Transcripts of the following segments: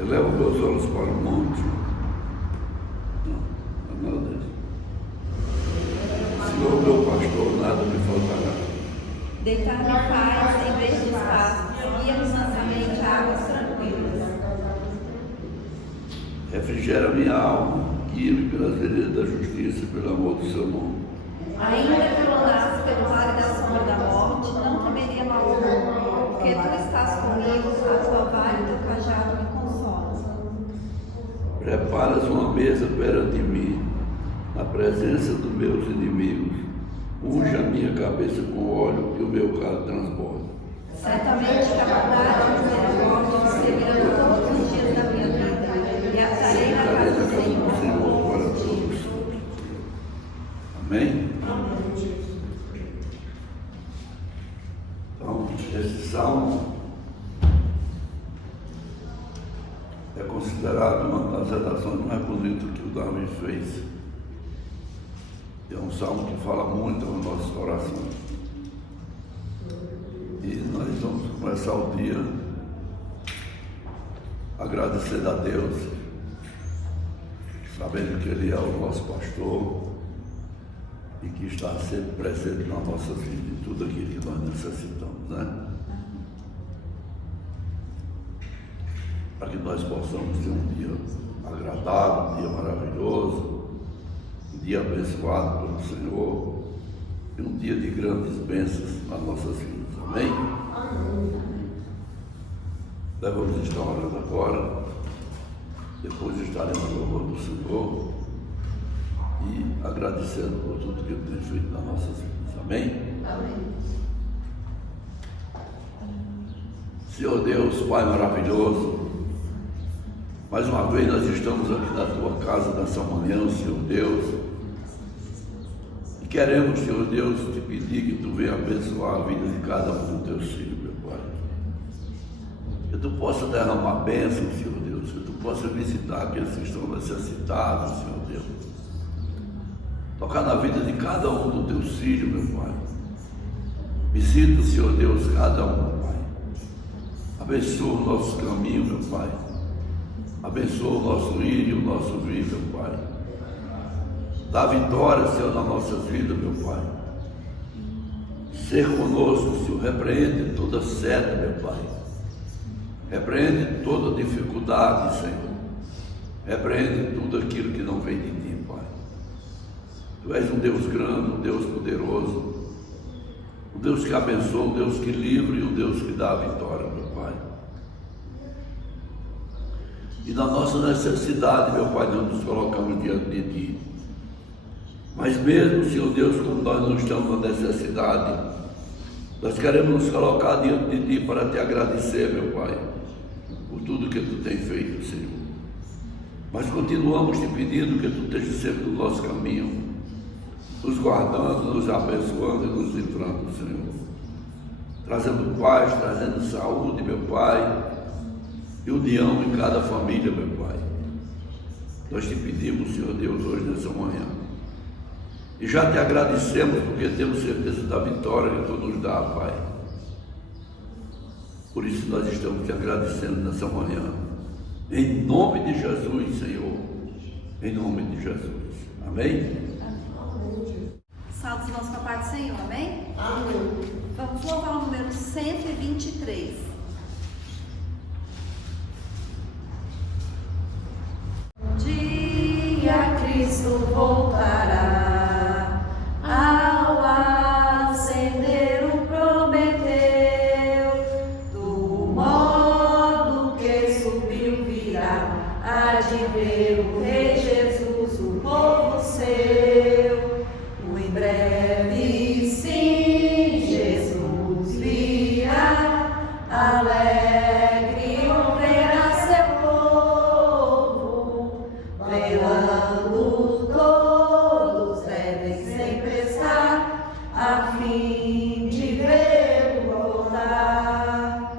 Elevo meus olhos para o monte. Não, nada disso. Senhor, meu pastor, nada me faltará. Deitar-me faz em vez dos pastos, guia-me mansamente a águas tranquilas. Refrigera minha alma, guia-me pelas veredas da justiça, pelo amor do seu nome. Ainda que eu andasse pelo vale da sombra da morte, não temeria mal algum, porque tu estás comigo, a tua vara e o teu cajado me consolam. Preparas uma mesa perante mim, na presença dos meus inimigos. Unge a minha cabeça com óleo e o meu cálice transborda. Certamente que a bondade e a misericórdia me seguirão todos os dias da minha vida, e habitarei na casa do Senhor para todos. Amém? Então, esse salmo é considerado uma das redações mais bonitas que o Davi fez. É um salmo que fala muito ao nosso coração. E nós vamos começar o dia agradecendo a Deus, sabendo que Ele é o nosso pastor e que está sempre presente na nossa vida, em tudo aquilo que nós necessitamos, né? Para que nós possamos ter um dia agradável, um dia maravilhoso, um dia abençoado pelo Senhor e um dia de grandes bênçãos nas nossas vidas. Amém? Nós vamos estar orando agora, depois estaremos no louvor do Senhor e agradecendo por tudo que Ele tem feito nas nossas vidas. Amém? Amém. Senhor Deus, Pai maravilhoso, mais uma vez nós estamos aqui na Tua casa nessa manhã, Senhor Deus, e queremos, Senhor Deus, te pedir que Tu venha abençoar a vida de cada um dos Teus filhos, meu Pai. Que Tu possa derramar bênção, Senhor Deus, que Tu possa visitar aqueles que estão necessitados, Senhor Deus. Tocar na vida de cada um dos Teus filhos, meu Pai. Visita, Senhor Deus, cada um, meu Pai. Abençoa o nosso caminho, meu Pai. Abençoa o nosso ir e o nosso vir, meu Pai. Dá vitória, Senhor, nas nossas vidas, meu Pai. Ser conosco, Senhor. Repreende toda seta, meu Pai. Repreende toda dificuldade, Senhor. Repreende tudo aquilo que não vem de Ti, Pai. Tu és um Deus grande, um Deus poderoso, um Deus que abençoa, um Deus que livra e um Deus que dá a vitória, meu Pai. E na nossa necessidade, meu Pai, nós nos colocamos diante de Ti. Mas mesmo, Senhor Deus, quando nós não estamos na necessidade, nós queremos nos colocar diante de Ti para Te agradecer, meu Pai, por tudo que Tu tem feito, Senhor. Mas continuamos Te pedindo que Tu estejas sempre no nosso caminho, nos guardando, nos abençoando e nos livrando, Senhor. Trazendo paz, trazendo saúde, meu Pai, e união em cada família, meu Pai. Nós Te pedimos, Senhor Deus, hoje nessa manhã. E já Te agradecemos porque temos certeza da vitória que Tu nos dá, Pai. Por isso nós estamos Te agradecendo nessa manhã. Em nome de Jesus, Senhor. Em nome de Jesus. Amém? Salve os nossos papai do Senhor, amém? Amém. Vamos louvar o número 123. Um dia Cristo voltará, ao acender o prometeu, do modo que subiu virá, há de ver o Rei Jesus, o povo seu. Em breve, sim, Jesus virá, alegre verá seu povo, velando todos devem sempre estar, a fim de vê-lo voltar.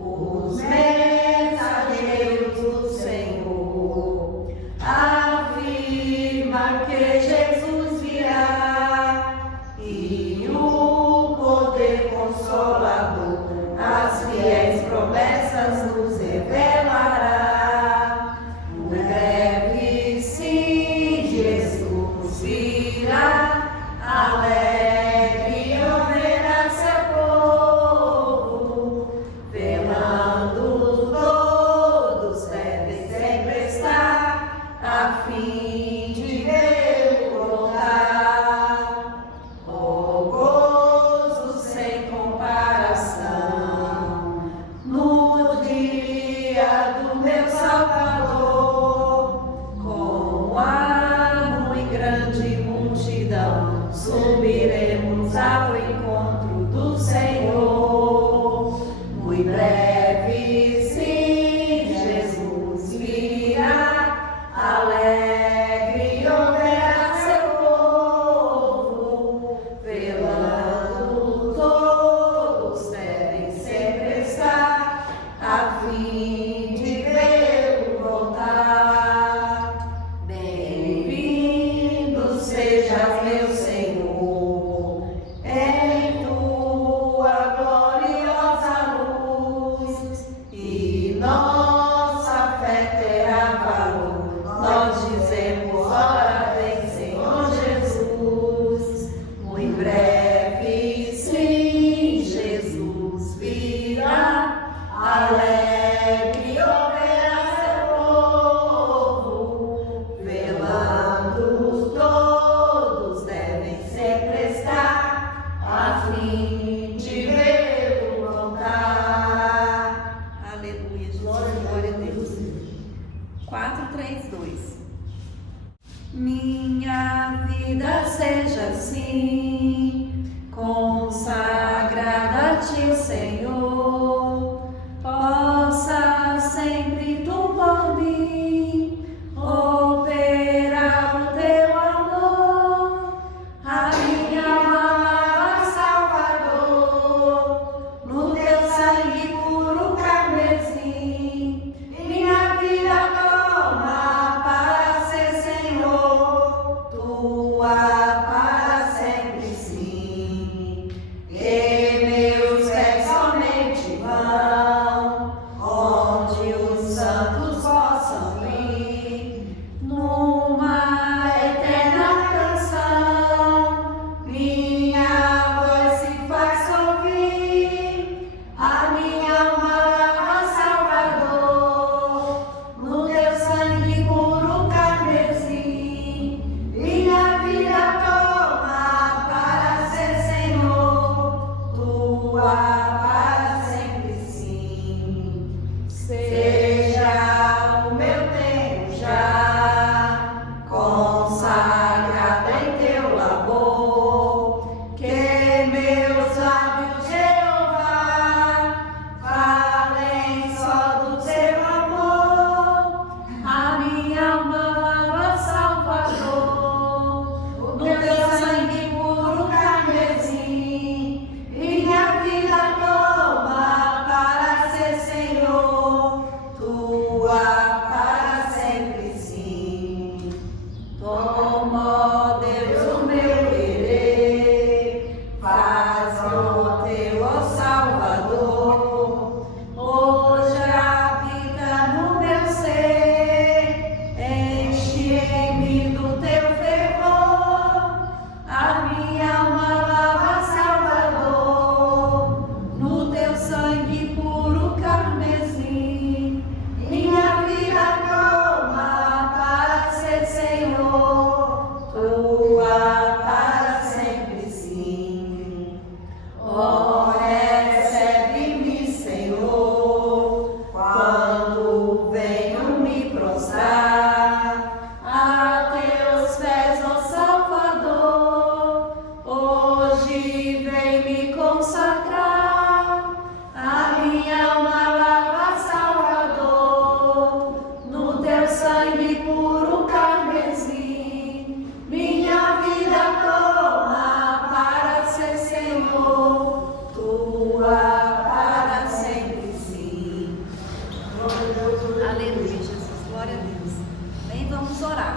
Os mensageiros do Senhor afirmam que Jesus virá, e o poder consolador, as fiéis promessas breve, sim, Jesus virá, alegre ouvirá seu povo, velando todos devem sempre estar, a fim de vê-lo voltar. Bem-vindo sejas, meu Senhor, em tua gloriosa luz, e nossa fé terá valor. Nós dizemos, ora vem, Senhor Jesus. Muito breve, sim, Jesus virá, alegre ouvirá seu povo, velando todos devem sempre estar, a fim de vê-lo voltar. Aleluia, Jesus. Glória a Deus. 4, 3, 2. Minha vida seja assim, consagrada a ti, Senhor, possa sempre tu por mim operar o teu amor, a minha alma, Salvador, no teu sangue puro carmesim, minha vida toma para ser Senhor, tua para sempre sim. E meus pés somente vão onde os santos possam ir, numa eterna canção, minha voz se faz ouvir, a minha alma lava, Salvador, no teu sangue puro carmesim, minha vida toma para ser Senhor, tua para sempre sim. Seja o meu tempo já consagrado em teu labor, que meus lábios, Jeová, falem só do teu amor, a minha alma lava, Salvador, no teu sangue puro carmesim, minha vida toma para ser Senhor, tua para sempre sim. Toma, ó Deus, o meu querer, faz o teu, ó Salvador, hoje habita no meu ser, enche-me do teu fervor, a minha alma lava, Salvador, no teu sangue puro carmesim, minha vida toma para ser Senhor, tua para sempre sim. Oh, recebe-me, Senhor, quando venho me prostrar a teus pés, ó Salvador, hoje vem me consagrar, a minha alma lava, Salvador, no teu sangue puro carmesim, minha vida toma para ser Senhor, tua para sempre sim. Aleluia, Jesus, glória a Deus. Bem, vamos orar.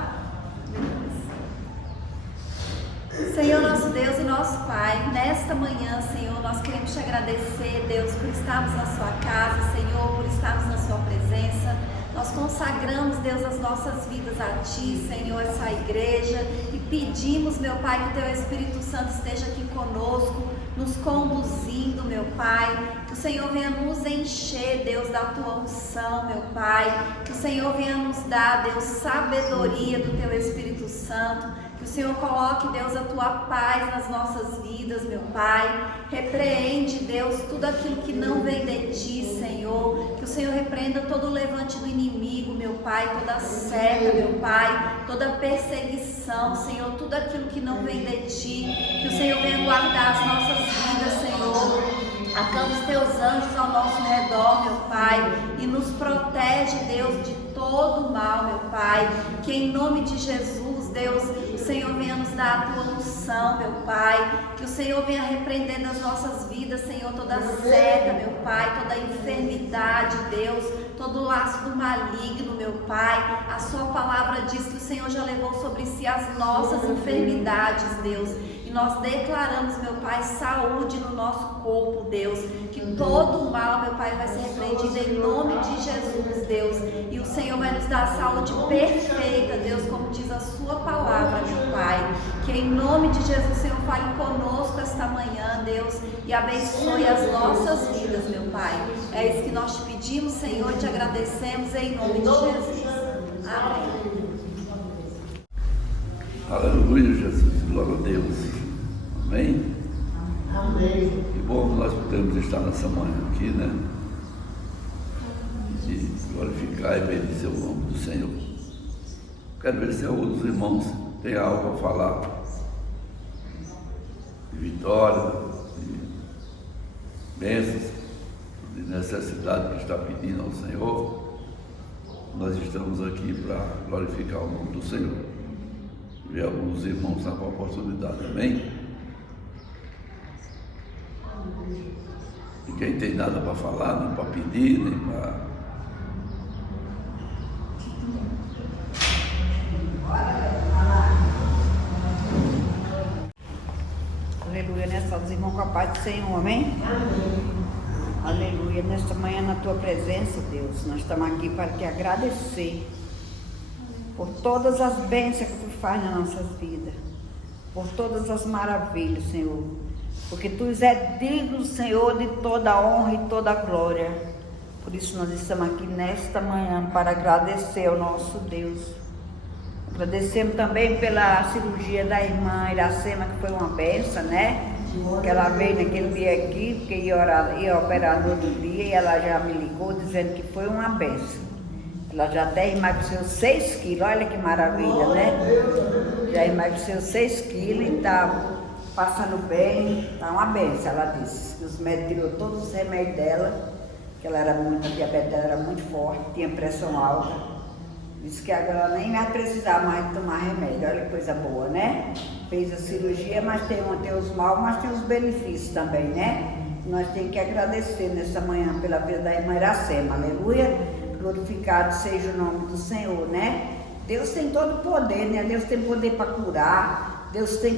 Senhor, nosso Deus e nosso Pai, nesta manhã, Senhor, nós queremos te agradecer, Deus, por estarmos na sua casa, Senhor, por estarmos na sua presença. Nós consagramos, Deus, as nossas vidas a Ti, Senhor, essa igreja, e pedimos, meu Pai, que o Teu Espírito Santo esteja aqui conosco, nos conduzindo, meu Pai, que o Senhor venha nos encher, Deus, da Tua unção, meu Pai, que o Senhor venha nos dar, Deus, sabedoria do Teu Espírito Santo, que o Senhor coloque, Deus, a Tua paz nas nossas vidas, meu Pai. Repreende, Deus, tudo aquilo que não vem de Ti, Senhor. Que o Senhor repreenda todo o levante do inimigo, meu Pai, toda seta, meu Pai, toda perseguição, Senhor, tudo aquilo que não vem de Ti. Que o Senhor venha guardar as nossas vidas, Senhor. Acampa os teus anjos ao nosso redor, meu Pai, e nos protege, Deus, de todo mal, meu Pai. Que em nome de Jesus, Deus, o Senhor venha nos dar a tua unção, meu Pai. Que o Senhor venha repreender nas nossas vidas, Senhor, toda seta, meu Pai, toda enfermidade, Deus, todo laço do maligno, meu Pai. A sua palavra diz que o Senhor já levou sobre si as nossas enfermidades, Deus. E nós declaramos, meu Pai, saúde no nosso corpo, Deus. Que todo mal, meu Pai, vai ser repreendido em nome de Jesus, Deus. E o Senhor vai nos dar a saúde perfeita, Deus, como diz a sua palavra, meu Pai. Que em nome de Jesus, o Senhor fale conosco esta manhã, Deus, e abençoe as nossas vidas, meu Pai. É isso que nós te pedimos, Senhor, e te agradecemos em nome de Jesus. Amém. Aleluia, Jesus, glória a Deus. Amém? Amém. Que bom que nós podemos estar nessa manhã aqui, né? E glorificar e bendizer o nome do Senhor. Quero ver se outros irmãos têm algo a falar de vitória, de bênçãos, de necessidade que está pedindo ao Senhor. Nós estamos aqui para glorificar o nome do Senhor. Ver alguns irmãos na oportunidade, amém? Ninguém tem nada para falar, nem para pedir, nem para... Aleluia, nesta os irmãos com a paz do Senhor, amém? Amém. Aleluia, nesta manhã na tua presença, Deus, nós estamos aqui para te agradecer por todas as bênçãos que tu faz nas nossas vidas, por todas as maravilhas, Senhor, porque tu és digno, Senhor, de toda a honra e toda a glória. Por isso nós estamos aqui nesta manhã para agradecer ao nosso Deus. Agradecemos também pela cirurgia da irmã Iracema, que foi uma bênção, né? Que ela veio naquele dia aqui, porque ia operar no outro dia, e ela já me ligou dizendo que foi uma bênção. Ela já até emagreceu 6 quilos, olha que maravilha, né? Já emagreceu 6 quilos e está passando bem, está uma bênção, ela disse. Os médicos tirou todos os remédios dela, que ela era muito, a diabetes dela era muito forte, tinha pressão alta. Disse que agora ela nem vai precisar mais de tomar remédio, olha que coisa boa, né? Fez a cirurgia, mas tem os mal, mas tem os benefícios também, né? Nós temos que agradecer nessa manhã pela vida da irmã Iracema, aleluia. Glorificado seja o nome do Senhor, né? Deus tem todo o poder, né? Deus tem poder para curar, Deus tem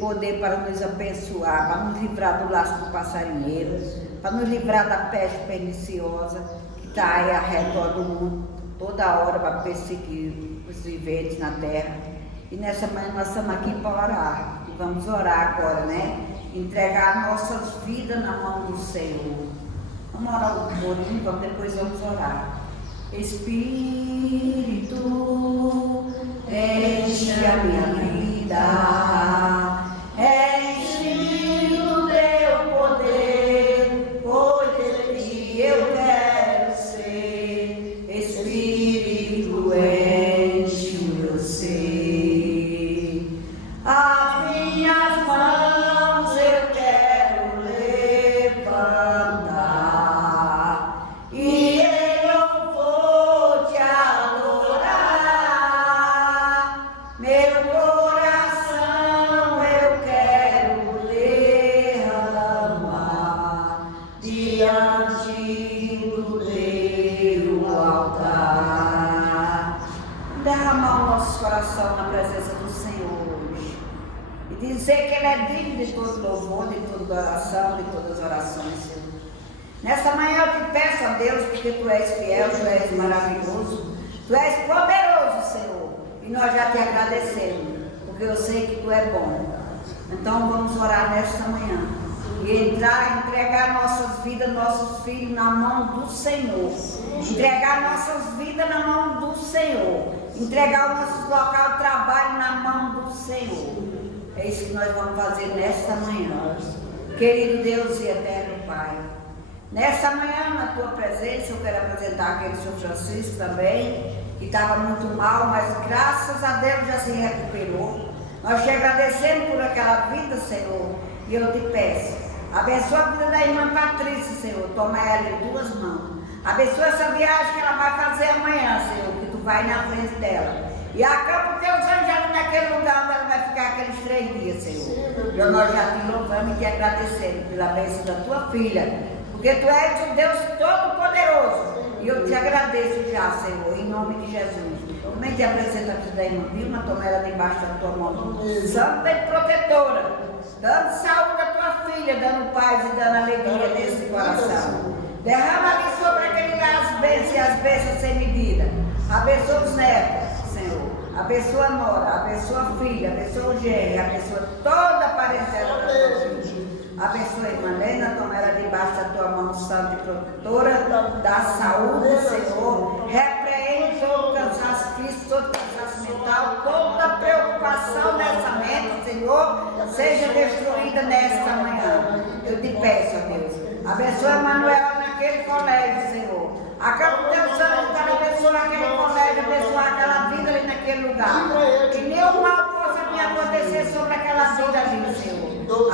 poder para nos abençoar, para nos livrar do laço do passarinheiro, para nos livrar da peste perniciosa que está aí ao redor do mundo, toda hora para perseguir os viventes na terra. E nessa manhã nós estamos aqui para orar, e vamos orar agora, né? Entregar nossas vidas na mão do Senhor. Vamos orar um pouquinho, depois vamos orar. Espírito, enche a minha vida, enche-me do teu poder, pois de ti eu quero ser. Espírito, enche o meu ser. As minhas mãos eu quero levantar e coração na presença do Senhor hoje e dizer que Ele é digno de todo louvor, de toda oração, de todas as orações, Senhor. Nessa manhã eu te peço a Deus, porque Tu és fiel, Tu és maravilhoso, Tu és poderoso, Senhor, e nós já te agradecemos, porque eu sei que Tu é bom. Então vamos orar nesta manhã e entregar nossas vidas, nossos filhos na mão do Senhor, entregar nossas vidas na mão do Senhor, entregar o nosso local de trabalho na mão do Senhor. É isso que nós vamos fazer nesta manhã. Querido Deus e eterno Pai, nesta manhã, na Tua presença, eu quero apresentar aquele Sr. Francisco também, que estava muito mal, mas graças a Deus já se recuperou. Nós te agradecemos por aquela vida, Senhor, e eu te peço, Abençoa a vida da irmã Patrícia, Senhor. Toma ela em tuas mãos. Abençoa essa viagem que ela vai fazer amanhã, Senhor, que tu vai na frente dela. E acampa os teus anjos ali naquele lugar onde ela vai ficar aqueles 3 dias, Senhor. E nós já te louvamos e te agradecemos pela bênção da tua filha, porque tu és o Deus Todo-Poderoso. E eu te agradeço já, Senhor, em nome de Jesus. Também te apresento a vida da irmã Vilma, toma ela debaixo da tua mão santa e protetora, dando saúde à tua filha, dando paz e dando alegria nesse coração. Derrama ali sobre aquele lá as bênçãos e as bênçãos sem medida. Abençoa os netos, Senhor. Abençoa a nora, abençoa a filha, abençoa o genro, abençoa toda a parentela da tua filha. Abençoa a irmã Lena, toma ela debaixo da tua mão santa e protetora, dá saúde, Senhor. Repreende todo cansaço físico, todo cansaço mental, toda preocupação nessa mente, Senhor, seja destruída nesta manhã. Eu te peço, ó Deus. Abençoa a Manuela naquele colégio, Senhor. Acaba os teus anjos para abençoar aquele colégio, abençoar aquela vida ali naquele lugar. Que nenhum mal possa vir acontecer sobre aquela vida ali, Senhor.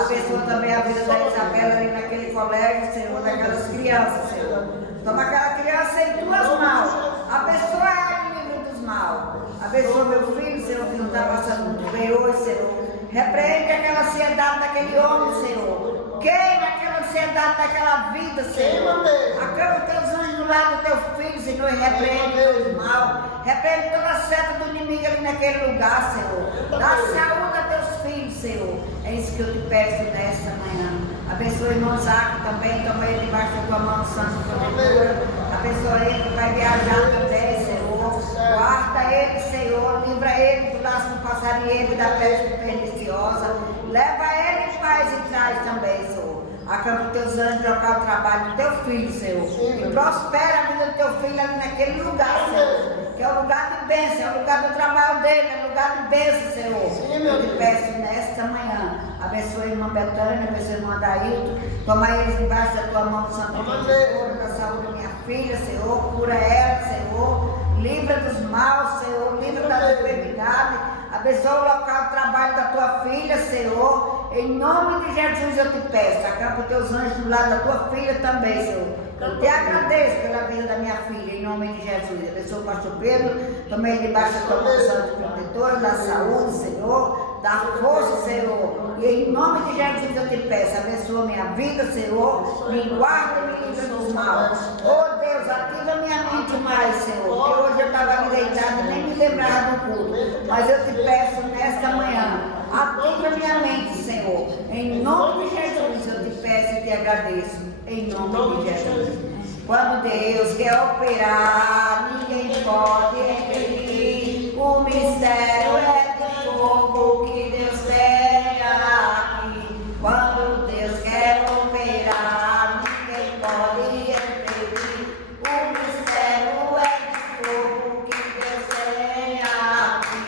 Abençoa também a vida da Isabela ali naquele colégio, Senhor, daquelas crianças, Senhor. Toma aquela criança em tuas mãos. Abençoa ela e livre dos mal. Abençoa meu filho, Senhor, que não está passando muito bem hoje, Senhor. Repreende aquela ansiedade daquele homem, Senhor. Queima aquela ansiedade daquela vida, Senhor. Acaba os teus anjos do lado do teu filho, Senhor, e repreende todo o mal. Repreende toda a seta do inimigo ali naquele lugar, Senhor. Dá saúde a teus filhos, Senhor. É isso que eu te peço nesta manhã. Abençoa o irmão Zaco também, toma ele debaixo da tua mão santa e protetora. Abençoa ele que vai viajar também, Senhor. Guarda ele, Senhor. Livra ele do laço do passarinheiro e da peste perniciosa. Leva ele em paz e traz também, Senhor. Acampa os teus anjos de local de trabalho do teu filho, Senhor. E prospera a vida do teu filho ali naquele lugar, Senhor. Que é o lugar de bênção, é o lugar do trabalho dele, é o lugar de bênção, Senhor. Eu te peço nesta manhã. Abençoa a irmã Betânia, abençoa a irmã Adailton. Toma eles debaixo da tua mão, santa protetora, da saúde da minha filha, Senhor. Cura ela, Senhor. Livra dos maus, Senhor. Livra das enfermidades. Abençoa o local de trabalho da tua filha, Senhor. Em nome de Jesus eu te peço. Acampa os teus anjos do lado da tua filha também, Senhor. Eu te agradeço pela vida da minha filha, em nome de Jesus. Abençoa o pastor Pedro. Toma ele debaixo da tua mão santa protetora, da saúde, Senhor. Da força, Senhor. E em nome de Jesus eu te peço. Abençoa minha vida, Senhor. Me guarda e me livra dos maus. Oh Deus, ativa minha mente mais, Senhor. Porque hoje eu estava ali deitada e nem me lembrava do culto. Mas eu te peço nesta manhã. Ativa minha mente, Senhor. Em nome de Jesus eu te peço e te agradeço. Em nome de Jesus. Quando Deus quer operar, ninguém pode impedir. O mistério é de fogo que Deus tem aqui. Quando Deus quer operar, ninguém pode impedir. O mistério é de fogo que Deus tem aqui.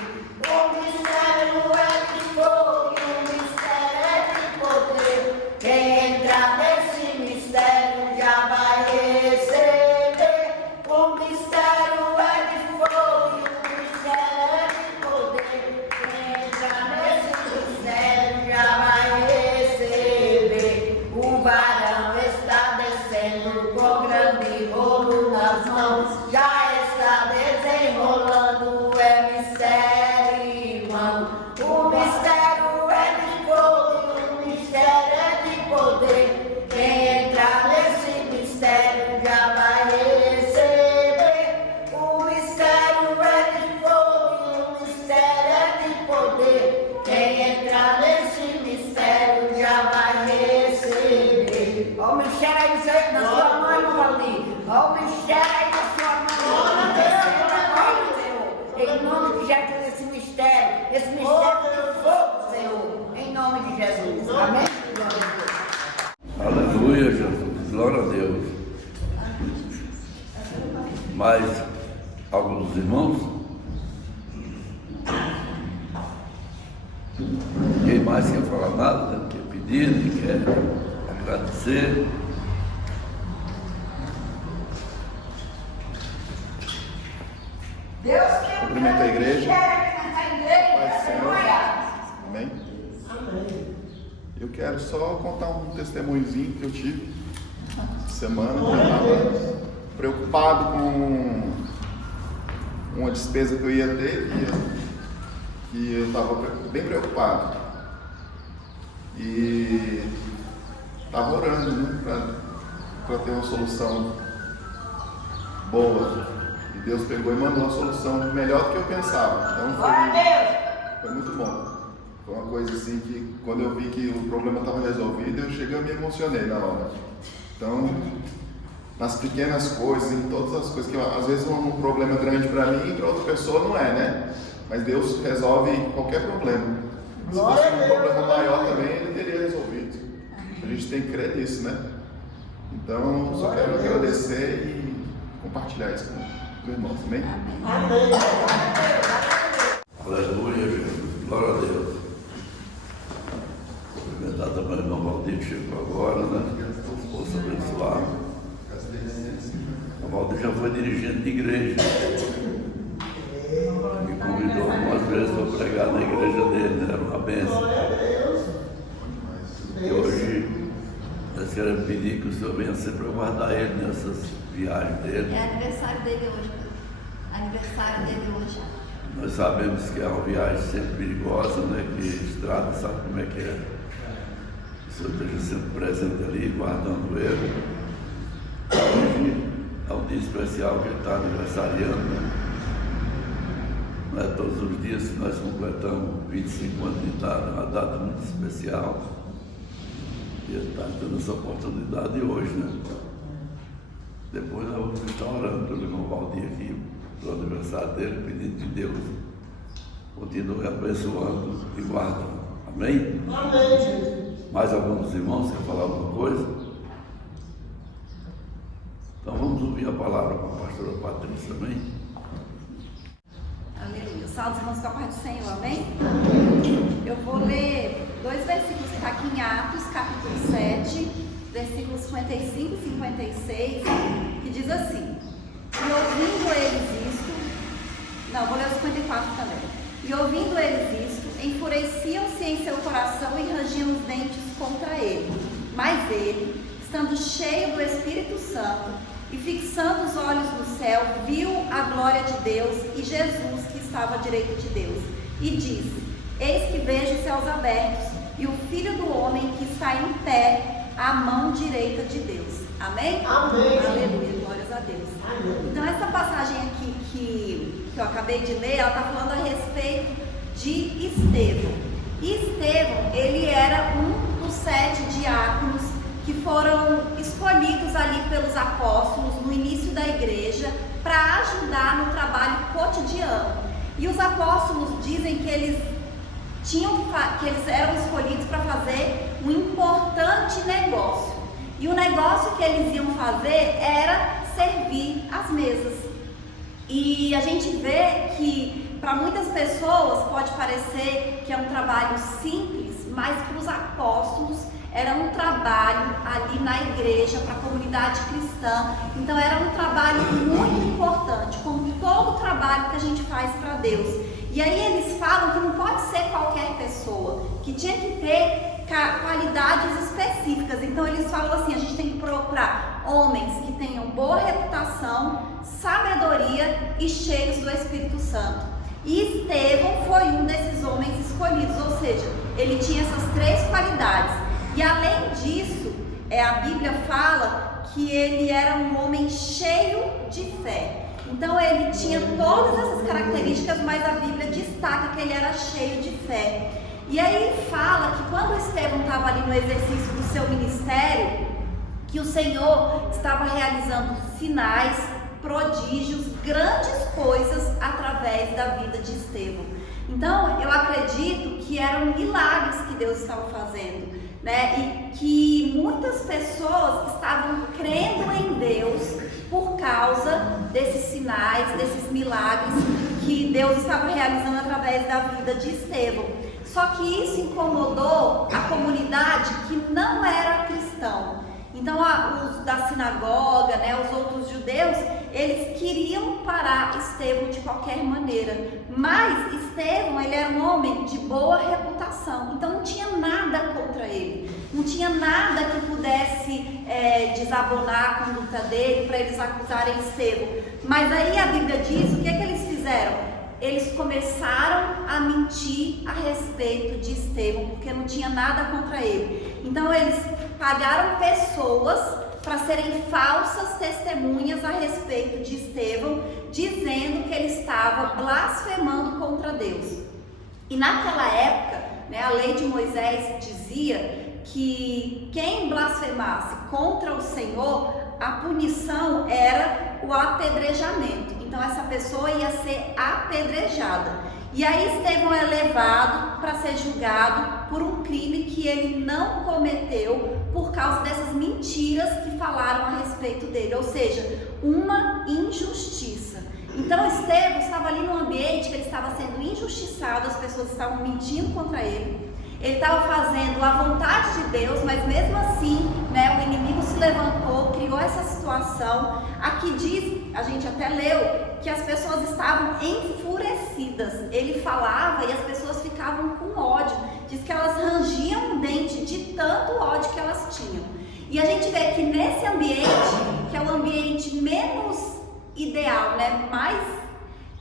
O mistério é de fogo e o mistério é de poder. Quem entrar nesse mistério já vai receber. O mistério é de fogo e o mistério é de poder. Quem entrar nesse mistério já vai receber. O varão está descendo com grande rolo nas mãos. Já está desenrolando o mistério, irmão. O mistério é de fogo e o mistério é de poder. Quem entrar nesse mistério já vai receber. O mistério é de fogo e o mistério é de poder. Quem entrar nesse mistério já vai receber. Ó o mistério aí na sua mão, irmão Valdir. Ó o mistério aí na sua mão. Em nome de Jesus, esse mistério de fogo, Senhor. Em nome de Jesus. Amém? Aleluia, Jesus. Glória a Deus. Mais alguns dos irmãos? Ninguém mais quer falar nada, quer pedir, quer agradecer. Deus quer Cumprimenta a igreja. Paz do Senhor. Amém. Eu quero só contar um testemunhozinho que eu tive semana. Eu estava preocupado com uma despesa que eu ia ter e eu estava bem preocupado. E estava orando, né, para ter uma solução boa. E Deus pegou e mandou uma solução melhor do que eu pensava. Então foi muito bom. Foi uma coisa assim que, quando eu vi que o problema estava resolvido, eu cheguei e me emocionei na hora. Então, nas pequenas coisas, em todas as coisas, que às vezes um problema grande para mim e para outra pessoa não é, né? Mas Deus resolve qualquer problema. Se fosse um problema maior também, Ele teria resolvido. A gente tem que crer nisso, né? Então, só quero agradecer e compartilhar isso com os irmãos, amém? Amém. Aleluia, Jesus. Glória a Deus. Cumprimentar também o irmão Valdir, que chegou agora, né? Posso abençoar. O Valdir já foi dirigente de igreja. Me convidou algumas vezes para pregar na igreja dele, né? Era uma bênção. E hoje nós queremos pedir que o Senhor venha sempre guardar ele nessas viagens dele. É aniversário dele hoje. Aniversário dele hoje. Nós sabemos que é uma viagem sempre perigosa, né? Que estrada sabe como é que é. O Senhor esteja sempre presente ali, guardando ele. Hoje é um dia especial que ele está aniversariando, né? Não é todos os dias que nós completamos 25 anos de idade, é uma data muito especial. E ele está tendo essa oportunidade hoje, né? Depois nós vamos estar orando pelo irmão Valdir aqui, pelo aniversário dele, pedindo que Deus continue abençoando e guardando. Amém? Amém, Jesus. Mais alguns irmãos querem falar alguma coisa? Então vamos ouvir a palavra com a pastora Patrícia, amém? Aleluia. Salve, irmãos, com a paz do Senhor, amém? Eu vou ler 2 versículos que está aqui em Atos, capítulo 7, versículos 55 e 56, que diz assim: e ouvindo eles isto, não, vou ler o 54 também. E ouvindo eles isto, enfureciam-se em seu coração e rangiam os dentes contra ele. Mas ele, estando cheio do Espírito Santo e fixando os olhos no céu, viu a glória de Deus e Jesus que estava à direita de Deus. E disse: eis que vejo os céus abertos e o Filho do Homem que está em pé à mão direita de Deus. Amém? Amém. Aleluia, glórias a Deus. Amém. Então essa passagem aqui que eu acabei de ler, ela está falando a respeito de Estevão. E Estevão, ele era um dos 7 diáconos que foram escolhidos ali pelos apóstolos no início da igreja para ajudar no trabalho cotidiano. E os apóstolos dizem que eles eram escolhidos para fazer um importante negócio. E o negócio que eles iam fazer era servir as mesas. E a gente vê que para muitas pessoas pode parecer que é um trabalho simples, mas para os apóstolos era um trabalho ali na igreja, para a comunidade cristã. Então era um trabalho muito importante, como todo trabalho que a gente faz para Deus. E aí eles falam que não pode ser qualquer pessoa, que tinha que ter qualidades específicas. Então eles falam assim: a gente tem que procurar homens que tenham boa reputação, sabedoria e cheios do Espírito Santo. E Estevão foi um desses homens escolhidos, ou seja, ele tinha essas 3 qualidades. E além disso, a Bíblia fala que ele era um homem cheio de fé. Então ele tinha todas essas características, mas a Bíblia destaca que ele era cheio de fé. E aí fala que quando Estevão estava ali no exercício do seu ministério, que o Senhor estava realizando sinais, prodígios, grandes coisas através da vida de Estevão. Então eu acredito que eram milagres que Deus estava fazendo, né? E que muitas pessoas estavam crendo em Deus por causa desses sinais, desses milagres que Deus estava realizando através da vida de Estevão. Só que isso incomodou a comunidade que não era cristão. Então os da sinagoga, né, os outros judeus, eles queriam parar Estevão de qualquer maneira, mas Estevão, ele era um homem de boa reputação, então não tinha nada contra ele, não tinha nada que pudesse desabonar a conduta dele para eles acusarem Estevão. Mas aí a Bíblia diz, o que é que eles fizeram? Eles começaram a mentir a respeito de Estevão, porque não tinha nada contra ele. Então eles pagaram pessoas para serem falsas testemunhas a respeito de Estevão, dizendo que ele estava blasfemando contra Deus. E naquela época, né, a lei de Moisés dizia que quem blasfemasse contra o Senhor, a punição era o apedrejamento. Então essa pessoa ia ser apedrejada. E aí Estevão é levado para ser julgado por um crime que ele não cometeu por causa dessas mentiras que falaram a respeito dele, ou seja, uma injustiça. Então Estevão estava ali num ambiente que ele estava sendo injustiçado, as pessoas estavam mentindo contra ele. Ele estava fazendo a vontade de Deus, mas mesmo assim, né, o inimigo se levantou, criou essa situação. Aqui diz, a gente até leu, que as pessoas estavam enfurecidas. Ele falava e as pessoas ficavam com ódio. Diz que elas rangiam o dente de tanto ódio que elas tinham. E a gente vê que nesse ambiente, que é o ambiente menos ideal, né, mais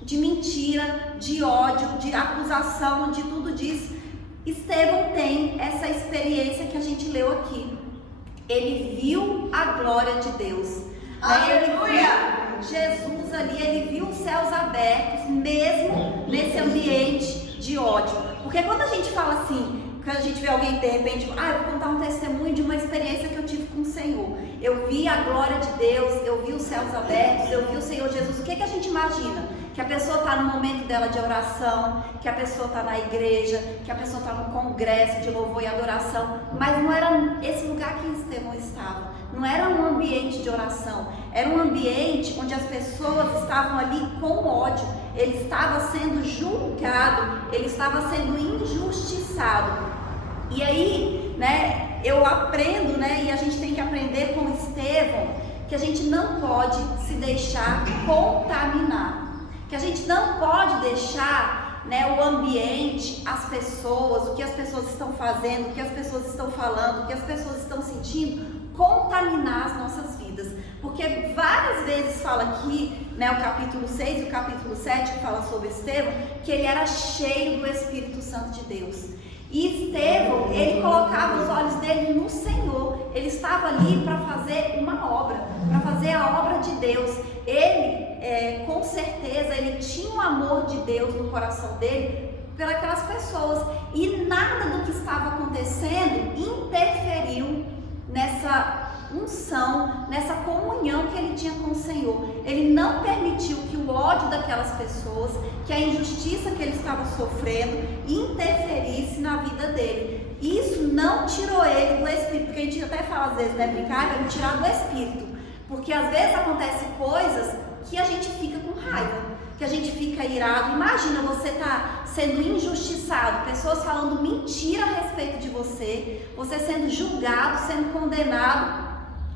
de mentira, de ódio, de acusação, de tudo disso, Estevão tem essa experiência que a gente leu aqui. Ele viu a glória de Deus. Ele viu Jesus ali, ele viu os céus abertos, mesmo nesse ambiente de ódio. Porque quando a gente fala assim, quando a gente vê alguém de repente, eu vou contar um testemunho de uma experiência que eu tive com o Senhor. Eu vi a glória de Deus, eu vi os céus abertos, eu vi o Senhor Jesus. O que a gente imagina? Que a pessoa está no momento dela de oração, que a pessoa está na igreja, que a pessoa está no congresso de louvor e adoração, mas não era esse lugar que Estevão estava, não era um ambiente de oração, era um ambiente onde as pessoas estavam ali com ódio, ele estava sendo julgado, ele estava sendo injustiçado. E aí, né, eu aprendo, né, e a gente tem que aprender com Estevão, que a gente não pode se deixar contaminar. Que a gente não pode deixar, né, o ambiente, as pessoas, o que as pessoas estão fazendo, o que as pessoas estão falando, o que as pessoas estão sentindo, contaminar as nossas vidas. Porque várias vezes fala aqui, né, o capítulo 6 e o capítulo 7, que fala sobre Estevão, que ele era cheio do Espírito Santo de Deus. E Estevão, ele colocava os olhos dele no Senhor. Ele estava ali para fazer uma obra, para fazer a obra de Deus. Ele, com certeza, ele tinha um amor de Deus no coração dele pelas pessoas. E nada do que estava acontecendo interferiu nessa unção, nessa comunhão que ele tinha com o Senhor. Ele não permitiu que o ódio daquelas pessoas, que a injustiça que ele estava sofrendo, interferisse na vida dele. Isso não tirou ele do Espírito, porque a gente até fala às vezes, né, brincar, vai me tirar do Espírito, porque às vezes acontecem coisas que a gente fica com raiva, que a gente fica irado. Imagina você tá sendo injustiçado, pessoas falando mentira a respeito de você, você sendo julgado, sendo condenado,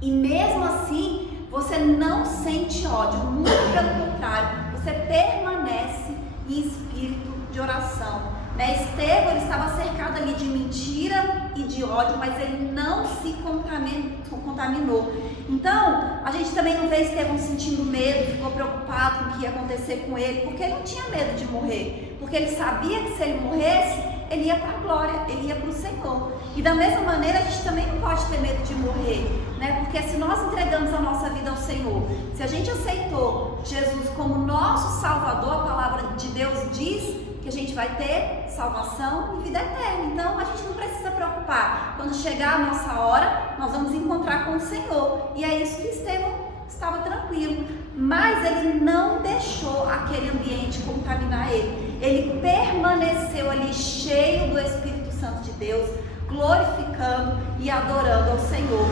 e mesmo assim você não sente ódio, muito pelo contrário, você permanece em espírito de oração. Né? Estevão, ele estava cercado ali de mentira e de ódio, mas ele não se contaminou. Então, a gente também não vê Estevão sentindo medo, ficou preocupado com o que ia acontecer com ele, porque ele não tinha medo de morrer, porque ele sabia que se ele morresse, ele ia para a glória, ele ia para o Senhor. E da mesma maneira, a gente também não pode ter medo de morrer, né? Porque se nós entregamos a nossa vida ao Senhor, se a gente aceitou Jesus como nosso Salvador, a palavra de Deus diz que a gente vai ter salvação e vida eterna. Então a gente não precisa preocupar. Quando chegar a nossa hora, nós vamos encontrar com o Senhor. E é isso que Estevão estava tranquilo. Mas ele não deixou aquele ambiente contaminar ele. Ele permaneceu ali cheio do Espírito Santo de Deus, glorificando e adorando ao Senhor.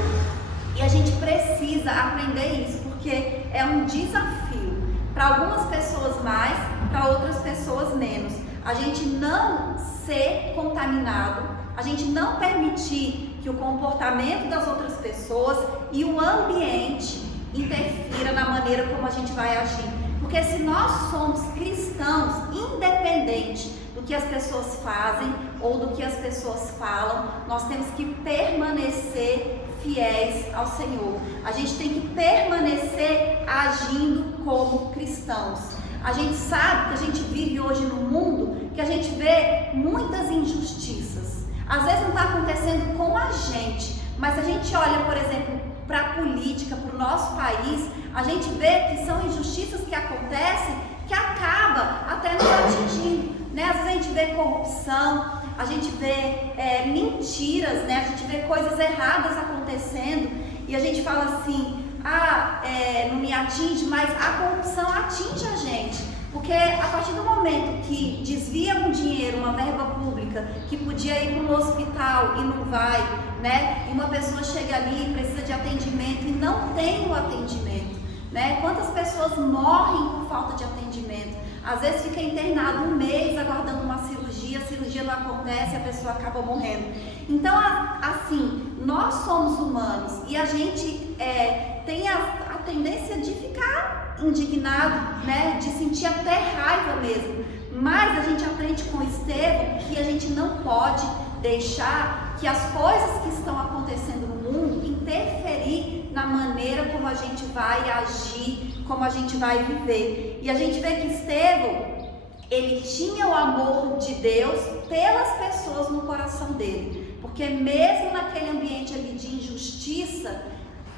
E a gente precisa aprender isso, porque é um desafio. Para algumas pessoas mais, para outras pessoas menos. A gente não ser contaminado, a gente não permitir que o comportamento das outras pessoas e o ambiente interfira na maneira como a gente vai agir. Porque se nós somos cristãos, independente do que as pessoas fazem ou do que as pessoas falam, nós temos que permanecer fiéis ao Senhor. A gente tem que permanecer agindo como cristãos. A gente sabe que a gente vive hoje num mundo que a gente vê muitas injustiças. Às vezes não está acontecendo com a gente, mas a gente olha, por exemplo, para a política, para o nosso país, a gente vê que são injustiças que acontecem que acaba até nos atingindo, né? Às vezes a gente vê corrupção, a gente vê mentiras, né? A gente vê coisas erradas acontecendo e a gente fala assim, não me atinge, mas a corrupção atinge a gente. Porque a partir do momento que desvia um dinheiro, uma verba pública, que podia ir para um hospital e não vai, né? E uma pessoa chega ali e precisa de atendimento e não tem o atendimento, né? Quantas pessoas morrem por falta de atendimento? Às vezes fica internado um mês aguardando uma cirurgia, a cirurgia não acontece e a pessoa acaba morrendo. Então, assim, nós somos humanos e a gente tem a tendência de ficar indignado, né? De sentir até raiva mesmo. Mas a gente aprende com Estevão que a gente não pode deixar que as coisas que estão acontecendo no mundo interferir na maneira como a gente vai agir, como a gente vai viver. E a gente vê que Estevão, ele tinha o amor de Deus pelas pessoas no coração dele, porque mesmo naquele ambiente ali de injustiça,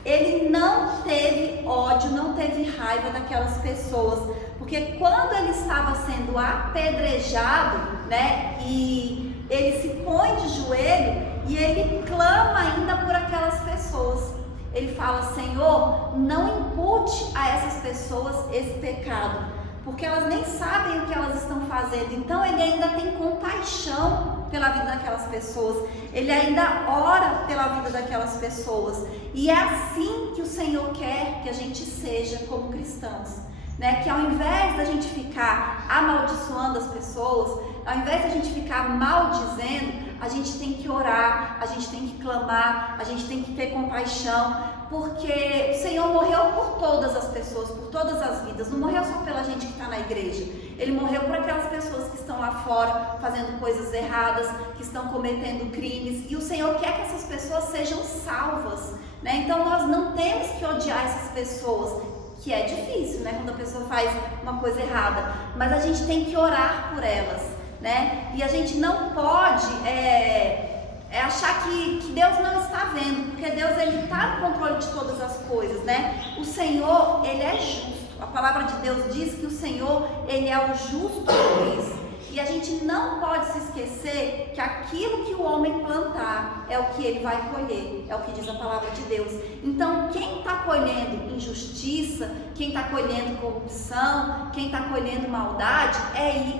ele não teve ódio, não teve raiva daquelas pessoas, porque quando ele estava sendo apedrejado, né, e ele se põe de joelho e ele clama ainda por aquelas pessoas. Ele fala, Senhor, não impute a essas pessoas esse pecado, porque elas nem sabem o que elas estão fazendo. Então ele ainda tem compaixão pela vida daquelas pessoas, ele ainda ora pela vida daquelas pessoas. E é assim que o Senhor quer que a gente seja como cristãos, né? Que ao invés da gente ficar amaldiçoando as pessoas, ao invés da gente ficar maldizendo, a gente tem que orar, a gente tem que clamar, a gente tem que ter compaixão, porque o Senhor morreu por todas as pessoas, por todas as vidas, não morreu só pela gente que está na igreja, Ele morreu por aquelas pessoas que estão lá fora fazendo coisas erradas, que estão cometendo crimes, e o Senhor quer que essas pessoas sejam salvas, né? Então nós não temos que odiar essas pessoas, que é difícil, né? Quando a pessoa faz uma coisa errada, mas a gente tem que orar por elas, né? E a gente não pode achar que Deus não está vendo, porque Deus, ele está no controle de todas as coisas, né? O Senhor, ele é justo. A palavra de Deus diz que o Senhor, ele é o justo juiz. E a gente não pode se esquecer que aquilo que o homem plantar é o que ele vai colher, é o que diz a palavra de Deus. Então, quem está colhendo injustiça, quem está colhendo corrupção, quem está colhendo maldade,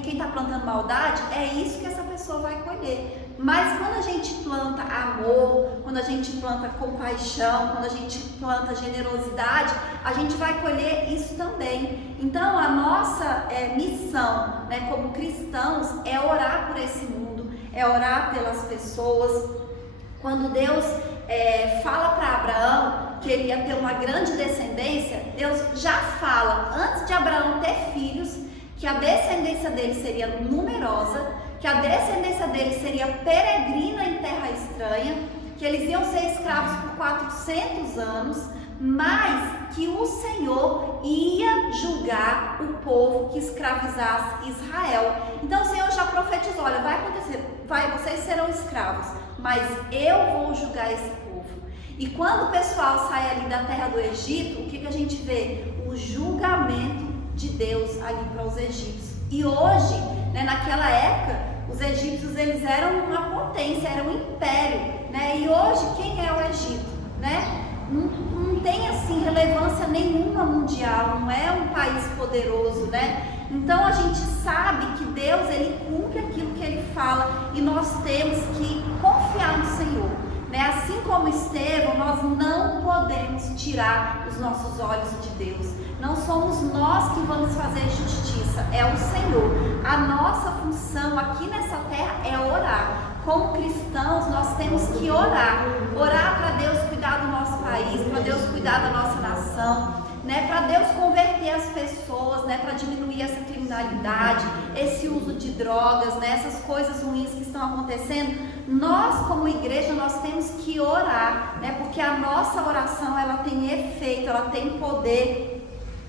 quem está plantando maldade, é isso que essa pessoa vai colher. Mas quando a gente planta amor, quando a gente planta compaixão, quando a gente planta generosidade, a gente vai colher isso também. Então a nossa missão, né, como cristãos, é orar por esse mundo, é orar pelas pessoas. Quando Deus fala para Abraão que ele ia ter uma grande descendência, Deus já fala, antes de Abraão ter filhos, que a descendência dele seria numerosa, que a descendência dele seria peregrina em terra estranha, que eles iam ser escravos por 400 anos, mas que o Senhor ia julgar o povo que escravizasse Israel. Então o Senhor já profetizou, olha, vai acontecer, vocês serão escravos, mas eu vou julgar esse povo. E quando o pessoal sai ali da terra do Egito, o que a gente vê? O julgamento de Deus ali para os egípcios. E hoje, né, naquela época, os egípcios, eles eram uma potência, eram um império, né? E hoje, quem é o Egito, né? Não tem, assim, relevância nenhuma mundial, não é um país poderoso, né? Então, a gente sabe que Deus, ele cumpre aquilo que ele fala e nós temos que confiar no Senhor, né? Assim como Estevão, nós não podemos tirar os nossos olhos de Deus. Não somos nós que vamos fazer justiça, é o Senhor. A nossa função aqui nessa terra é orar, como cristãos, nós temos que orar para Deus cuidar do nosso país, para Deus cuidar da nossa nação, né, para Deus converter as pessoas, né, para diminuir essa criminalidade, esse uso de drogas, né, essas coisas ruins que estão acontecendo. Nós, como igreja, nós temos que orar, né, porque a nossa oração, ela tem efeito, ela tem poder.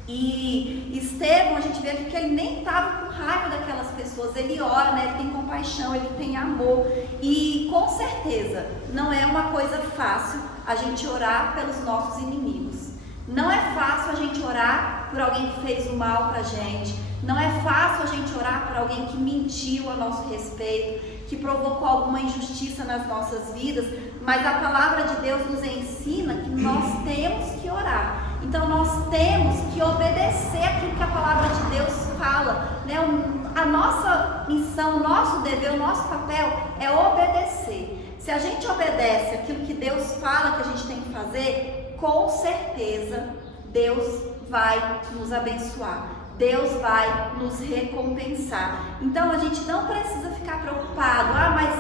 E Estevão, a gente vê aqui que ele nem estava com raiva daquelas pessoas, ele ora, né? Ele tem compaixão, ele tem amor. E com certeza não é uma coisa fácil a gente orar pelos nossos inimigos. Não é fácil a gente orar por alguém que fez o mal pra gente. Não é fácil a gente orar por alguém que mentiu a nosso respeito, que provocou alguma injustiça nas nossas vidas. Mas a palavra de Deus nos ensina que nós temos que orar. Então nós temos que obedecer aquilo que a palavra de Deus fala, né? A nossa missão, o nosso dever, o nosso papel é obedecer. Se a gente obedece aquilo que Deus fala que a gente tem que fazer, com certeza Deus vai nos abençoar. Deus vai nos recompensar. Então a gente não precisa ficar preocupado, mas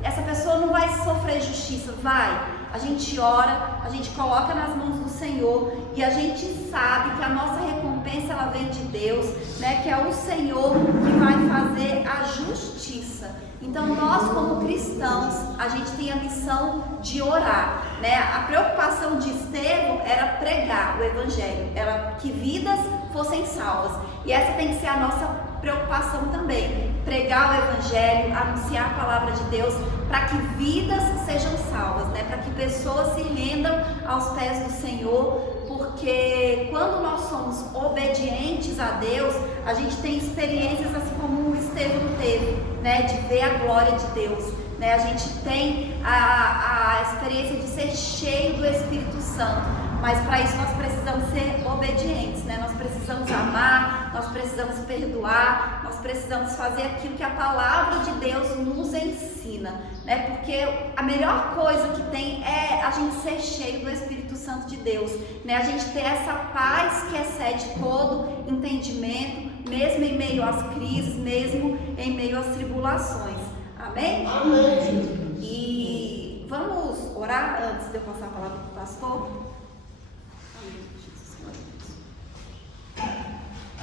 essa pessoa não vai sofrer justiça. Vai. A gente ora, a gente coloca nas mãos do Senhor e a gente sabe que a nossa recompensa ela vem de Deus, né? Que é o Senhor que vai fazer a justiça. Então nós, como cristãos, a gente tem a missão de orar, né? A preocupação de Estevão era pregar o evangelho, era que vidas fossem salvas. E essa tem que ser a nossa preocupação também, pregar o evangelho, anunciar a palavra de Deus, para que vidas sejam salvas, né? Para que pessoas se rendam aos pés do Senhor, porque quando nós somos obedientes a Deus, a gente tem experiências assim como o Estevão teve, né? De ver a glória de Deus, né? A gente tem a experiência de ser cheio do Espírito Santo. Mas para isso nós precisamos ser obedientes, né? Nós precisamos amar, nós precisamos perdoar, nós precisamos fazer aquilo que a palavra de Deus nos ensina, né? Porque a melhor coisa que tem é a gente ser cheio do Espírito Santo de Deus, né? A gente ter essa paz que excede todo entendimento, mesmo em meio às crises, mesmo em meio às tribulações. Amém? Amém. E vamos orar antes de eu passar a palavra para o pastor?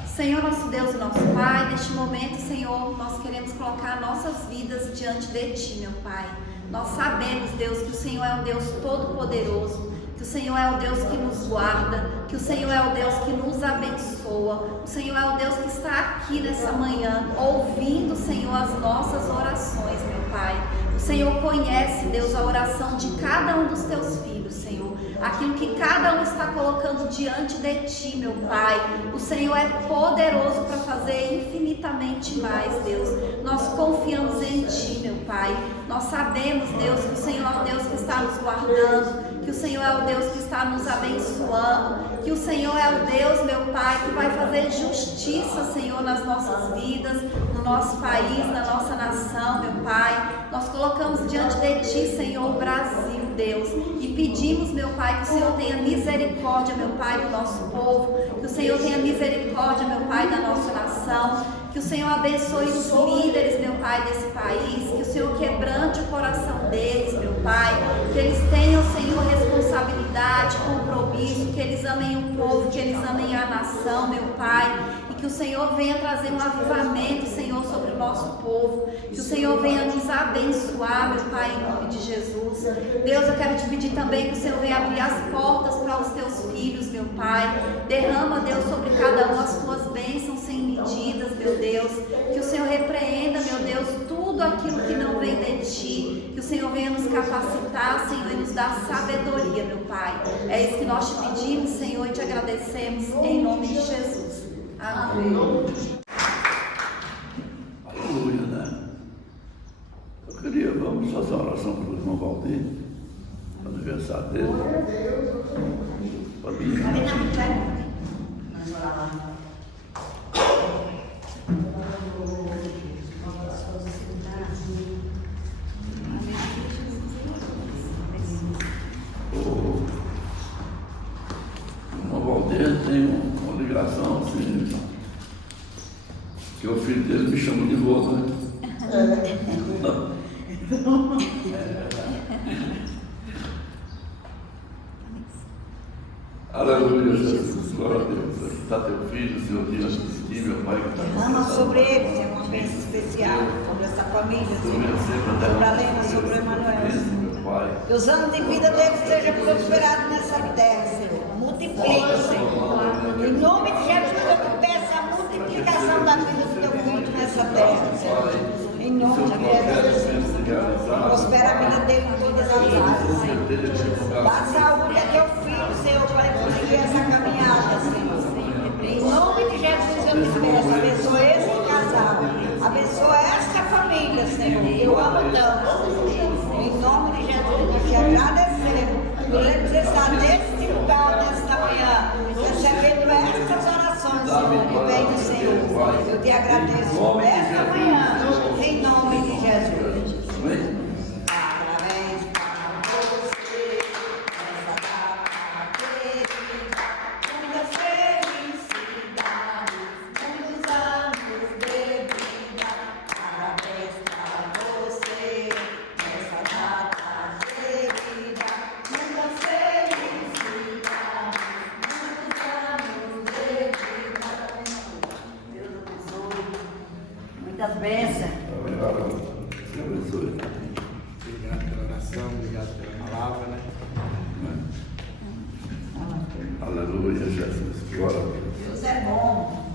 Senhor, nosso Deus e nosso Pai, neste momento, Senhor, nós queremos colocar nossas vidas diante de Ti, meu Pai. Nós sabemos, Deus, que o Senhor é um Deus todo-poderoso, que o Senhor é o Deus que nos guarda, que o Senhor é o Deus que nos abençoa, o Senhor é o Deus que está aqui nessa manhã, ouvindo, Senhor, as nossas orações, meu Pai. O Senhor conhece, Deus, a oração de cada um dos Teus filhos, Senhor. Aquilo que cada um está colocando diante de Ti, meu Pai. O Senhor é poderoso para fazer infinitamente mais, Deus. Nós confiamos em Ti, meu Pai. Nós sabemos, Deus, que o Senhor é o Deus que está nos guardando, que o Senhor é o Deus que está nos abençoando, que o Senhor é o Deus, meu Pai, que vai fazer justiça, Senhor, nas nossas vidas, no nosso país, na nossa nação, meu Pai. Nós colocamos diante de Ti, Senhor, o Brasil, Deus, e pedimos, meu Pai, que o Senhor tenha misericórdia, meu Pai, do nosso povo, que o Senhor tenha misericórdia, meu Pai, da nossa nação, que o Senhor abençoe os líderes, meu Pai, desse país, que o Senhor quebrante o coração deles, meu Pai, que eles tenham, Senhor, responsabilidade, compromisso, que eles amem o povo, que eles amem a nação, meu Pai, e que o Senhor venha trazer um avivamento, Senhor, sobre o nosso povo, que o Senhor venha nos abençoar, meu Pai, em nome de Jesus. Deus, eu quero te pedir também que o Senhor venha abrir as portas para os teus filhos, meu Pai. Derrama, Deus, sobre cada um as tuas bênçãos sem medidas, meu Deus. Que o Senhor repreenda, meu Deus, tudo aquilo que não vem de Ti. Que o Senhor venha nos capacitar, Senhor, e nos dar sabedoria, meu Pai. É isso que nós te pedimos, Senhor, e te agradecemos em nome de Jesus. Amém. Aleluia, né? Eu queria, vamos fazer uma oração para o irmão Valdir, no aniversário dele. Pode ir. O irmão Valdir tem uma ligação assim, que o filho dele me chama de vô, né? Aleluia, Jesus. Glória a Deus. Aqui está teu filho, Senhor, diante de ti, meu Pai. Que está Derrama sobre eles, é uma bênção especial, sobre essa família, sobre a Lena, sobre o Emanuel. Que os anos de vida deles sejam prosperados nessa terra, Senhor. Multiplica, Senhor. Em nome de Jesus, eu te peço a multiplicação da vida do teu filho nessa terra, Senhor. Em nome de Jesus. Prospera a vida dele em todas as áreas. Dá saúde a teu filho, Senhor, para conseguir essa caminhada, Senhor. Em nome de Jesus, eu te peço. Abençoa esse casal. Abençoa esta família, Senhor. Eu amo tanto. Em nome de Jesus, nós te agradecemos por eles estar neste lugar, nesta manhã, recebendo estas orações, Senhor, que vem do Senhor. Eu te agradeço por esta manhã, em nome de Jesus. Amém? Parabéns para você, nessa data querida, muitas felicidades, muitos anos de vida. Parabéns para você, nessa data querida, muitas felicidades, muitos anos de vida. Deus abençoe. Muitas bênçãos. Deus abençoe. Obrigado pela oração, obrigado pela palavra, né? Aleluia, Jesus. Glória a Deus. Deus é bom.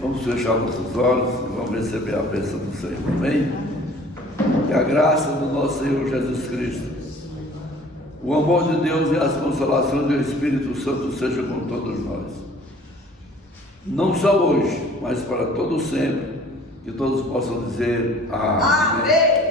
Vamos fechar nossos olhos e vamos receber a bênção do Senhor. Amém? Que a graça do nosso Senhor Jesus Cristo, o amor de Deus e as consolações do Espírito Santo sejam com todos nós. Não só hoje, mas para todo sempre. Que todos possam dizer amém.